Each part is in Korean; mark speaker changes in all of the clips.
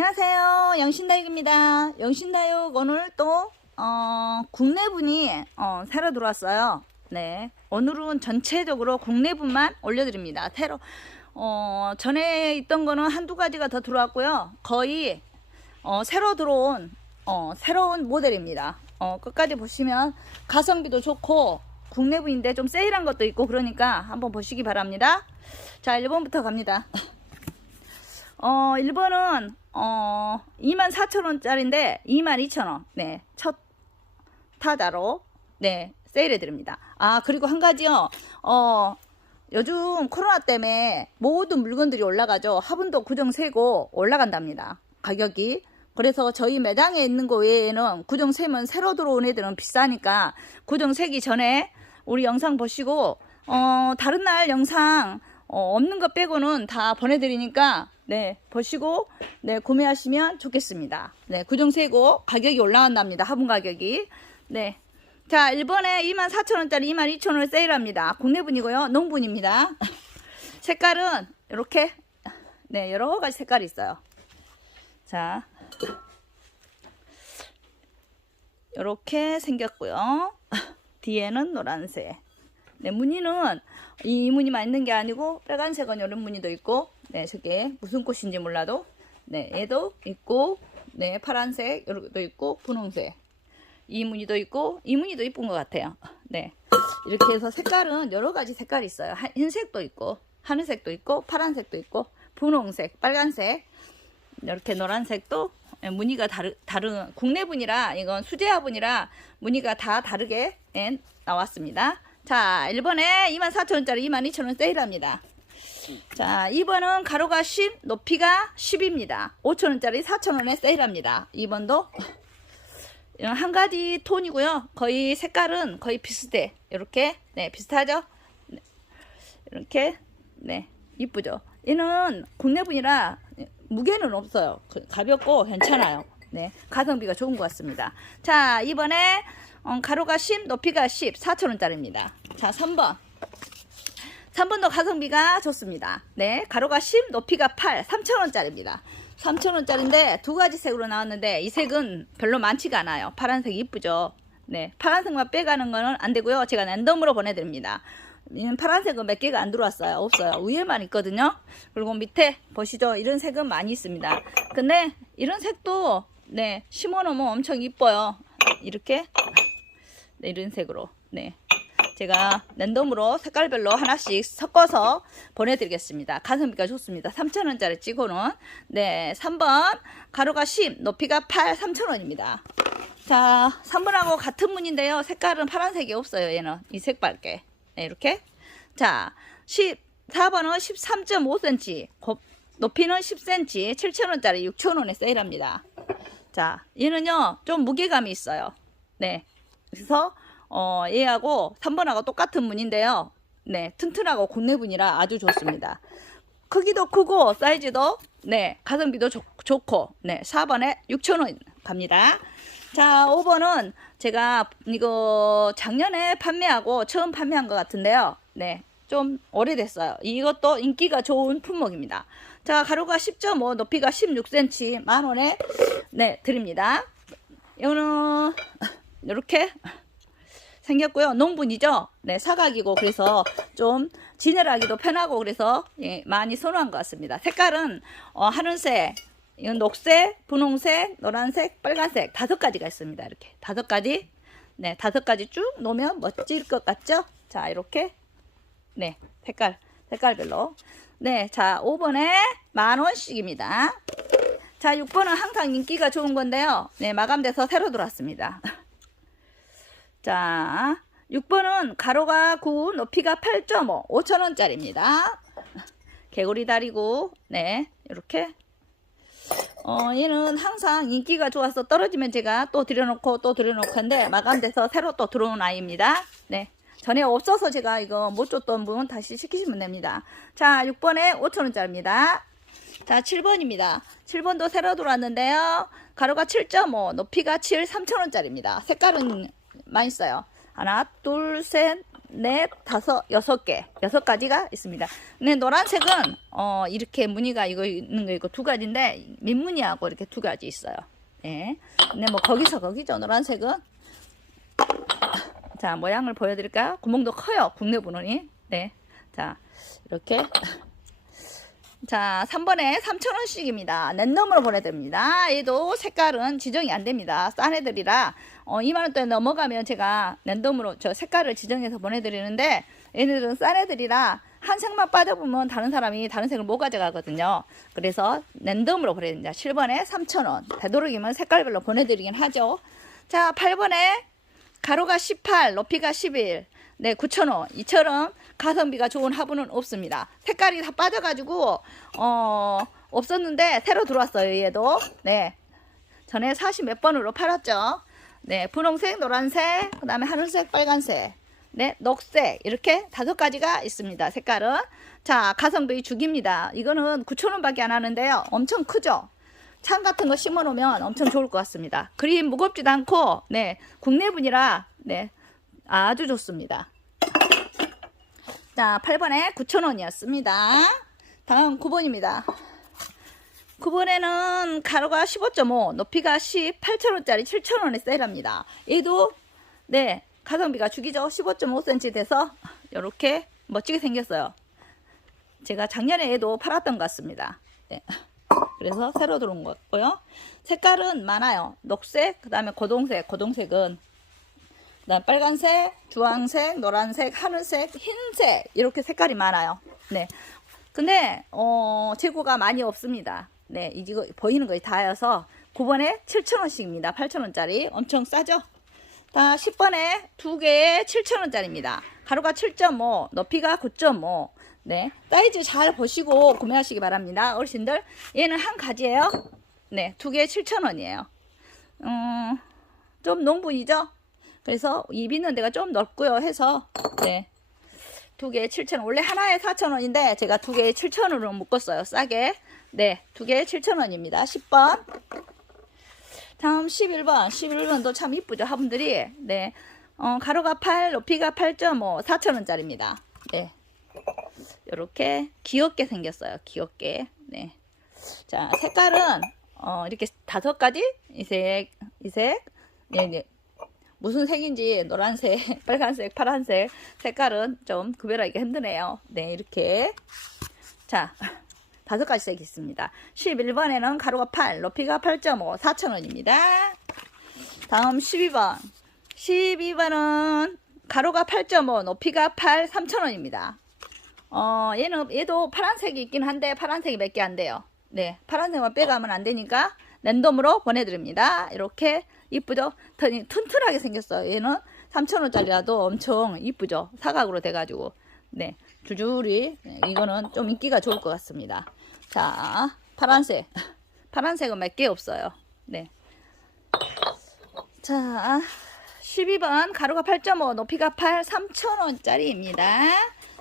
Speaker 1: 안녕하세요. 영신다육입니다. 영신다육 오늘 또, 어, 국내분이, 어, 새로 들어왔어요. 네. 오늘은 전체적으로 국내분만 올려드립니다. 새로, 어, 전에 있던 거는 한두 가지가 더 들어왔고요. 거의, 어, 새로 들어온, 어, 새로운 모델입니다. 어, 끝까지 보시면 가성비도 좋고, 국내분인데 좀 세일한 것도 있고, 그러니까 한번 보시기 바랍니다. 자, 1번부터 갑니다. 어, 1번은, 어, 24,000원짜리인데, 22,000원. 네, 첫 타자로, 네, 세일해 드립니다. 아, 그리고 한 가지요, 어, 요즘 코로나 때문에 모든 물건들이 올라가죠. 화분도 구정세고 올라간답니다. 가격이. 그래서 저희 매장에 있는 거 외에는 구정세면 새로 들어온 애들은 비싸니까 구정세기 전에 우리 영상 보시고, 어, 다른 날 영상, 어, 없는 것 빼고는 다 보내드리니까 네 보시고 네 구매하시면 좋겠습니다. 네 구정 세고 가격이 올라간답니다. 화분 가격이 네. 자 1번에 24,000원짜리 22,000원을 세일합니다. 국내분이고요. 농분입니다. 색깔은 이렇게 네 여러 가지 색깔이 있어요. 자 이렇게 생겼고요. 뒤에는 노란색. 네, 무늬는 이 무늬만 있는 게 아니고 빨간색은 이런 무늬도 있고 네, 저게 무슨 꽃인지 몰라도 네, 얘도 있고 네, 파란색 이렇게도 있고 분홍색 이 무늬도 있고 이 무늬도 이쁜 것 같아요. 네, 이렇게 해서 색깔은 여러 가지 색깔이 있어요. 하- 흰색도 있고 하늘색도 있고 파란색도 있고 분홍색, 빨간색 이렇게 노란색도 예, 무늬가 다르, 다른 국내 분이라 이건 수제 화분이라 무늬가 다 다르게 예, 나왔습니다. 자, 1번에 24,000원짜리 22,000원 세일합니다. 자, 2번은 가로가 10, 높이가 10입니다. 5,000원짜리 4,000원에 세일합니다. 2번도 한 가지 톤이고요. 거의 색깔은 거의 비슷해. 이렇게 네, 비슷하죠? 네. 이렇게 네, 이쁘죠? 얘는 국내분이라 무게는 없어요. 그- 가볍고 괜찮아요. 네, 가성비가 좋은 것 같습니다. 자, 이번에 어, 가로가 10, 높이가 10, 4,000원짜리입니다. 자, 3번. 3번도 가성비가 좋습니다. 네, 가로가 10, 높이가 8, 3,000원짜리입니다. 3,000원짜리인데 두 가지 색으로 나왔는데 이 색은 별로 많지가 않아요. 파란색 이쁘죠? 네, 파란색만 빼가는 거는 안 되고요. 제가 랜덤으로 보내드립니다. 음, 파란색은 몇 개가 안 들어왔어요. 없어요. 위에만 있거든요. 그리고 밑에 보시죠. 이런 색은 많이 있습니다. 근데 이런 색도 네 심어놓으면 엄청 이뻐요. 이렇게 네, 이런 색으로 네 제가 랜덤으로 색깔별로 하나씩 섞어서 보내드리겠습니다. 가성비가 좋습니다. 3,000원짜리 찍고는 네 3번 가로가 10 높이가 8 3,000원입니다. 자 3번하고 같은 문인데요. 색깔은 파란색이 없어요. 얘는 이 색밖에 네, 이렇게 자 14번은 13.5cm 곱- 높이는 10cm 7,000원짜리 6,000원에 세일합니다. 자 얘는요 좀 무게감이 있어요. 네 그래서 어, 얘하고 3번하고 똑같은 문인데요. 네, 튼튼하고 국내분이라 아주 좋습니다. 크기도 크고 사이즈도 네, 가성비도 좋, 좋고 네, 4번에 6,000원 갑니다. 자, 5번은 제가 이거 작년에 판매하고 처음 판매한 것 같은데요. 네, 좀 오래됐어요. 이것도 인기가 좋은 품목입니다. 자, 가로가 10.5, 높이가 16cm, 만 원에 네, 드립니다. 이거는 이렇게 생겼고요. 농분이죠. 네, 사각이고 그래서 좀 진열하기도 편하고 그래서 예, 많이 선호한 것 같습니다. 색깔은 어, 하늘색, 이건 녹색, 분홍색, 노란색, 빨간색 다섯 가지가 있습니다. 이렇게 다섯 가지, 네, 다섯 가지 쭉 놓으면 멋질 것 같죠? 자, 이렇게 네, 색깔 색깔별로 네, 자, 5번에 만 원씩입니다. 자, 6번은 항상 인기가 좋은 건데요. 네, 마감돼서 새로 들어왔습니다. 자, 6번은 가로가 9, 높이가 8.5, 5천원짜리입니다. 개구리 다리고, 네, 이렇게. 어, 얘는 항상 인기가 좋아서 떨어지면 제가 또 들여놓고 또 들여놓고 한데 마감돼서 새로 또 들어온 아이입니다. 네. 전에 없어서 제가 이거 못 줬던 분 다시 시키시면 됩니다. 자, 6번에 5천원짜리입니다. 자, 7번입니다. 7번도 새로 들어왔는데요. 가로가 7.5, 높이가 7, 3천원짜리입니다. 색깔은 많이 써요. 하나, 둘, 셋, 넷, 다섯, 여섯 개, 여섯 가지가 있습니다. 근데 노란색은 어 이렇게 무늬가 이거 있는 거 있고 두 가지인데 민무늬하고 이렇게 두 가지 있어요. 네. 근데 뭐 거기서 거기죠. 노란색은 자 모양을 보여드릴까요? 구멍도 커요. 국내 분원이. 네. 자 이렇게 자 3번에 3,000원씩입니다. 랜덤으로 보내드립니다. 얘도 색깔은 지정이 안 됩니다. 싼 애들이라 어, 2만원대 넘어가면 제가 랜덤으로 저 색깔을 지정해서 보내드리는데 얘네들은 싼 애들이라 한 색만 빠져보면 다른 사람이 다른 색을 못 가져가거든요. 그래서 랜덤으로 보내드립니다. 7번에 3,000원. 되도록이면 색깔별로 보내드리긴 하죠. 자 8번에 가로가 18, 높이가 11. 네, 9,000원. 이처럼 가성비가 좋은 화분은 없습니다. 색깔이 다 빠져가지고, 어, 없었는데, 새로 들어왔어요, 얘도. 네. 전에 40 몇 번으로 팔았죠. 네, 분홍색, 노란색, 그 다음에 하늘색, 빨간색. 네, 녹색. 이렇게 다섯 가지가 있습니다, 색깔은. 자, 가성비 죽입니다. 이거는 9,000원 밖에 안 하는데요. 엄청 크죠? 창 같은 거 심어 놓으면 엄청 좋을 것 같습니다. 그림 무겁지도 않고, 네, 국내분이라, 네, 아주 좋습니다. 자, 8번에 9,000원이었습니다. 다음 9번입니다. 9번에는 가로가 15.5, 높이가 18,000원짜리 7,000원에 세일합니다. 얘도, 네, 가성비가 죽이죠. 15.5cm 돼서, 이렇게 멋지게 생겼어요. 제가 작년에 얘도 팔았던 것 같습니다. 네. 그래서 새로 들어온 거고요. 색깔은 많아요. 녹색, 그 다음에 고동색, 고동색은 그다음 빨간색, 주황색, 노란색, 하늘색, 흰색 이렇게 색깔이 많아요. 네. 근데 어 재고가 많이 없습니다. 네, 이거 보이는 거의 다여서 9번에 7,000원씩입니다. 8,000원짜리 엄청 싸죠? 다 10번에 두 개에 7,000원짜리입니다. 가로가 7.5, 높이가 9.5. 네, 사이즈 잘 보시고 구매하시기 바랍니다. 어르신들, 얘는 한 가지예요. 네, 두 개에 7,000원이에요. 음, 좀 농분이죠? 그래서 입 있는 데가 좀 넓고요 해서 네. 두 개에 7,000원. 원래 하나에 4,000원인데 제가 두 개에 7,000원으로 묶었어요. 싸게. 네. 두 개에 7,000원입니다. 10번. 다음 11번. 11번도 참 이쁘죠. 화분들이. 네. 어, 가로가 8, 높이가 8.5, 4,000원짜리입니다. 네. 요렇게 귀엽게 생겼어요. 귀엽게. 네. 자, 색깔은 어, 이렇게 다섯 가지? 이 색, 이 색. 네, 네. 무슨 색인지 노란색, 빨간색, 파란색 색깔은 좀 구별하기가 힘드네요. 네, 이렇게. 자, 다섯 가지 색이 있습니다. 11번에는 가로가 8, 높이가 8.5, 4,000원입니다. 다음 12번. 12번은 가로가 8.5, 높이가 8, 3,000원입니다. 어, 얘는, 얘도 파란색이 있긴 한데 파란색이 몇 개 안 돼요. 네, 파란색만 빼가면 안 되니까 랜덤으로 보내드립니다. 이렇게 이쁘죠? 튼- 튼튼하게 생겼어요. 얘는 3,000원짜리라도 엄청 이쁘죠? 사각으로 돼가지고. 네. 줄줄이. 네, 이거는 좀 인기가 좋을 것 같습니다. 자, 파란색. 파란색은 몇 개 없어요. 네. 자, 12번 가로가 8.5, 높이가 8, 3,000원짜리입니다.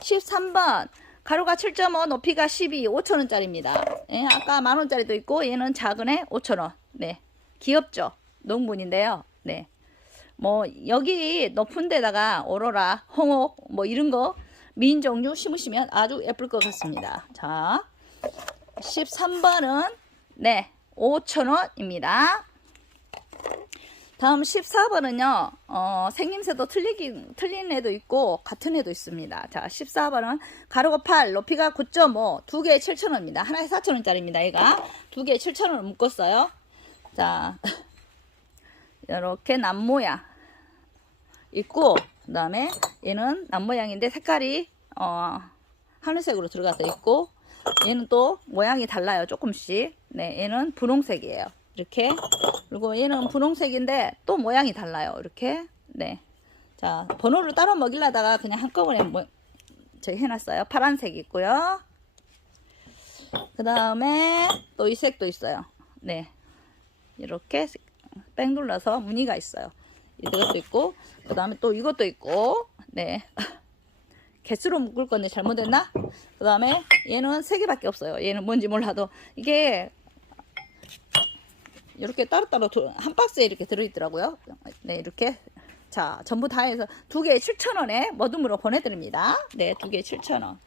Speaker 1: 13번 가로가 7.5, 높이가 12, 5,000원짜리입니다. 예, 아까 만원짜리도 있고 얘는 작은 애 5,000원. 네. 귀엽죠? 농분인데요. 네. 뭐 여기 높은 데다가 오로라, 홍옥 뭐 이런 거 민 종류 심으시면 아주 예쁠 것 같습니다. 자, 13번은 네, 5,000원입니다. 다음 14번은요, 어, 생김새도 틀리긴, 틀린 애도 있고, 같은 애도 있습니다. 자, 14번은 가로가 8, 높이가 9.5, 두 개에 7,000원입니다. 하나에 4,000원짜리입니다, 얘가. 두 개에 7,000원을 묶었어요. 자, 이렇게 남모양 있고, 그 다음에 얘는 남모양인데 색깔이, 어, 하늘색으로 들어가서 있고, 얘는 또 모양이 달라요, 조금씩. 네, 얘는 분홍색이에요. 이렇게. 그리고 얘는 분홍색인데 또 모양이 달라요. 이렇게. 네. 자, 번호를 따로 먹이려다가 그냥 한꺼번에 뭐, 저기 해놨어요. 파란색 있고요. 그 다음에 또 이 색도 있어요. 네. 이렇게 뺑 눌러서 무늬가 있어요. 이것도 있고, 그 다음에 또 이것도 있고, 네. 개수로 묶을 건데 잘못했나? 그 다음에 얘는 세 개밖에 없어요. 얘는 뭔지 몰라도. 이게 이렇게 따로따로 도- 한 박스에 이렇게 들어있더라고요. 네, 이렇게 자, 전부 다 해서 두 개에 7,000원에 머듬으로 보내드립니다. 네, 두 개에 7,000원.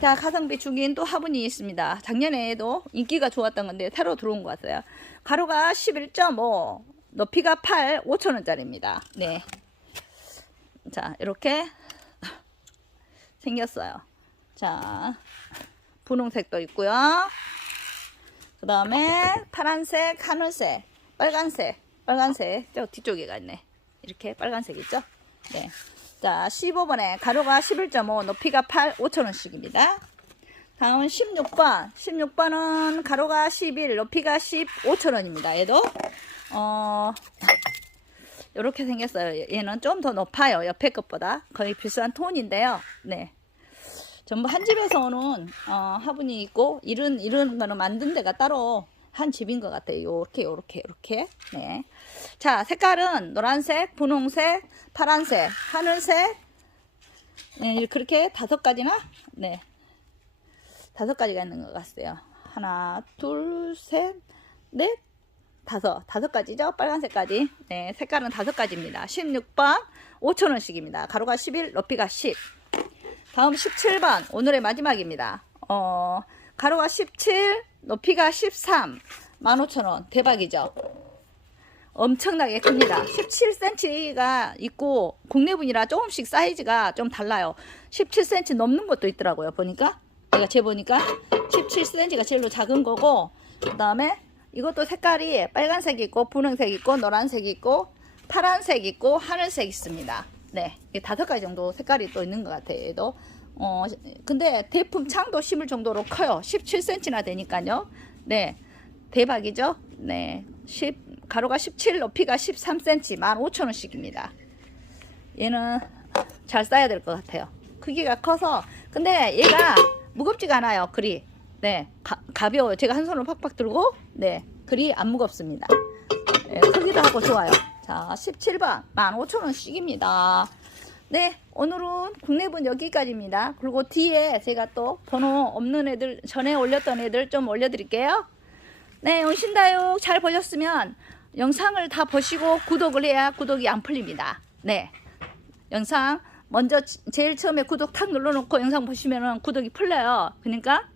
Speaker 1: 자, 가성비 중인 또 화분이 있습니다. 작년에도 인기가 좋았던 건데 새로 들어온 것 같아요. 가로가 11.5, 높이가 8, 5,000원짜리입니다. 네. 자, 이렇게 생겼어요. 자, 분홍색도 있고요. 그 다음에 파란색, 하늘색, 빨간색, 빨간색, 저 뒤쪽에가 있네. 이렇게 빨간색 있죠? 네. 자, 15번에 가로가 11.5, 높이가 8, 5천원씩입니다. 다음 16번. 16번은 가로가 11, 높이가 10, 5천원입니다. 얘도, 어, 이렇게 생겼어요. 얘는 좀 더 높아요. 옆에 것보다. 거의 비슷한 톤인데요. 네. 전부 한 집에서 오는 어, 화분이 있고 이런 이런 거는 만든 데가 따로 한 집인 것 같아요. 요렇게 요렇게 요렇게. 네. 자 색깔은 노란색, 분홍색, 파란색, 하늘색. 네, 그렇게 다섯 가지나 네 다섯 가지가 있는 것 같아요. 하나, 둘, 셋, 넷, 다섯 다섯 가지죠. 빨간색까지. 네 색깔은 다섯 가지입니다. 16번 5천 원씩입니다. 가로가 11, 높이가 10. 다음 17번 오늘의 마지막입니다. 어, 가로가 17, 높이가 13, 15,000원 대박이죠. 엄청나게 큽니다. 17cm가 있고 국내분이라 조금씩 사이즈가 좀 달라요. 17cm 넘는 것도 있더라고요. 보니까 제가 재보니까 17cm가 제일로 작은 거고 그 다음에 이것도 색깔이 빨간색 있고 분홍색 있고 노란색 있고 파란색 있고 하늘색 있습니다. 네, 이게 다섯 가지 정도 색깔이 또 있는 것 같아요. 얘도. 어, 근데 대품 창도 심을 정도로 커요. 17cm나 되니까요. 네, 대박이죠. 네, 10 가로가 17, 높이가 13cm, 15,000원씩입니다. 얘는 잘 싸야 될 것 같아요. 크기가 커서 근데 얘가 무겁지가 않아요. 글이 네, 가, 가벼워요. 제가 한 손으로 팍팍 들고 네, 글이 안 무겁습니다. 네, 크기도 하고 좋아요. 자, 17번 15,000원씩입니다. 네, 오늘은 국내분 여기까지입니다. 그리고 뒤에 제가 또 번호 없는 애들 전에 올렸던 애들 좀 올려드릴게요. 네, 온신다육 잘 보셨으면 영상을 다 보시고 구독을 해야 구독이 안 풀립니다. 네, 영상 먼저 제일 처음에 구독 탁 눌러놓고 영상 보시면은 구독이 풀려요. 그러니까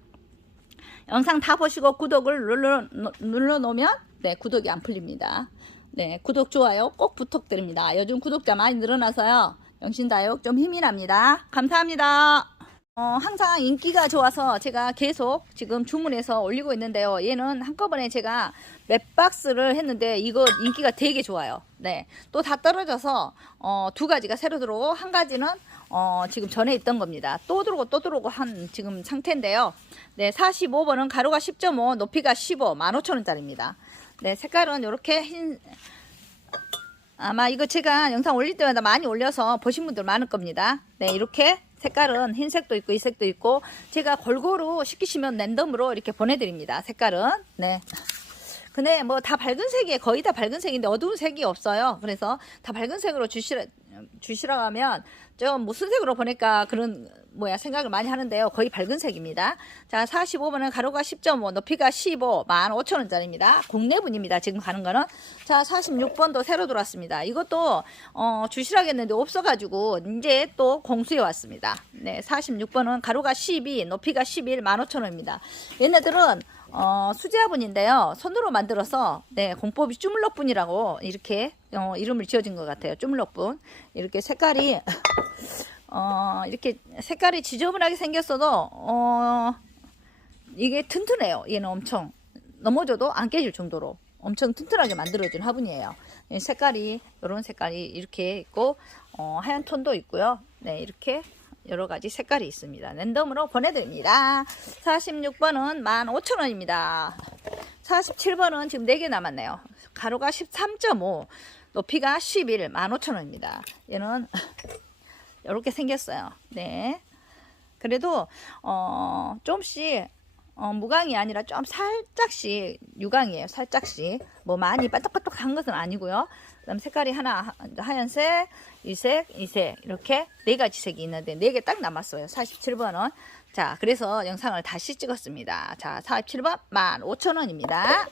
Speaker 1: 영상 다 보시고 구독을 눌러, 눌러 놓으면 네, 구독이 안 풀립니다. 네, 구독, 좋아요 꼭 부탁드립니다. 요즘 구독자 많이 늘어나서요. 영신다육 좀 힘이 납니다. 감사합니다. 어, 항상 인기가 좋아서 제가 계속 지금 주문해서 올리고 있는데요. 얘는 한꺼번에 제가 몇 박스를 했는데 이거 인기가 되게 좋아요. 네. 또 다 떨어져서 어, 두 가지가 새로 들어오고 한 가지는 어, 지금 전에 있던 겁니다. 또 들어오고 또 들어오고 한 지금 상태인데요. 네, 45번은 가로가 10.5, 높이가 15, 15,000원짜리입니다. 네, 색깔은 이렇게 흰 아마 이거 제가 영상 올릴 때마다 많이 올려서 보신 분들 많을 겁니다. 네, 이렇게 색깔은 흰색도 있고 이색도 있고 제가 골고루 시키시면 랜덤으로 이렇게 보내드립니다. 색깔은 네. 근데 뭐 다 밝은 색이 거의 다 밝은 색인데 어두운 색이 없어요. 그래서 다 밝은 색으로 주시라 주시라고 하면 좀 무슨 색으로 보낼까 그런 뭐야 생각을 많이 하는데요. 거의 밝은 색입니다. 자, 45번은 가로가 10.5, 높이가 15, 15,000원짜리입니다. 국내분입니다. 지금 가는 거는. 자, 46번도 새로 들어왔습니다. 이것도 어, 주시라겠는데 없어가지고 이제 또 공수해 왔습니다. 네, 46번은 가로가 12, 높이가 11, 15,000원입니다. 얘네들은 어, 수제화분인데요. 손으로 만들어서 네, 공법이 쭈물럭분이라고 이렇게 어, 이름을 지어진 것 같아요. 쭈물럭분. 이렇게 색깔이 어, 이렇게 색깔이 지저분하게 생겼어도 어, 이게 튼튼해요. 얘는 엄청 넘어져도 안 깨질 정도로 엄청 튼튼하게 만들어진 화분이에요. 이 색깔이 이런 색깔이 이렇게 있고 어, 하얀 톤도 있고요. 네, 이렇게 여러 가지 색깔이 있습니다. 랜덤으로 보내드립니다. 46번은 15,000원입니다. 47번은 지금 4개 남았네요. 가로가 13.5, 높이가 11, 15,000원입니다. 얘는 이렇게 생겼어요. 네. 그래도 어 좀씩 어, 무광이 아니라 좀 살짝씩 유광이에요. 살짝씩 뭐 많이 반짝반짝한 것은 아니고요. 그 다음 색깔이 하나 하얀색, 이색, 이색 이렇게 네 가지 색이 있는데 네 개 딱 남았어요. 47번은 자 그래서 영상을 다시 찍었습니다. 자 47번 15,000원입니다.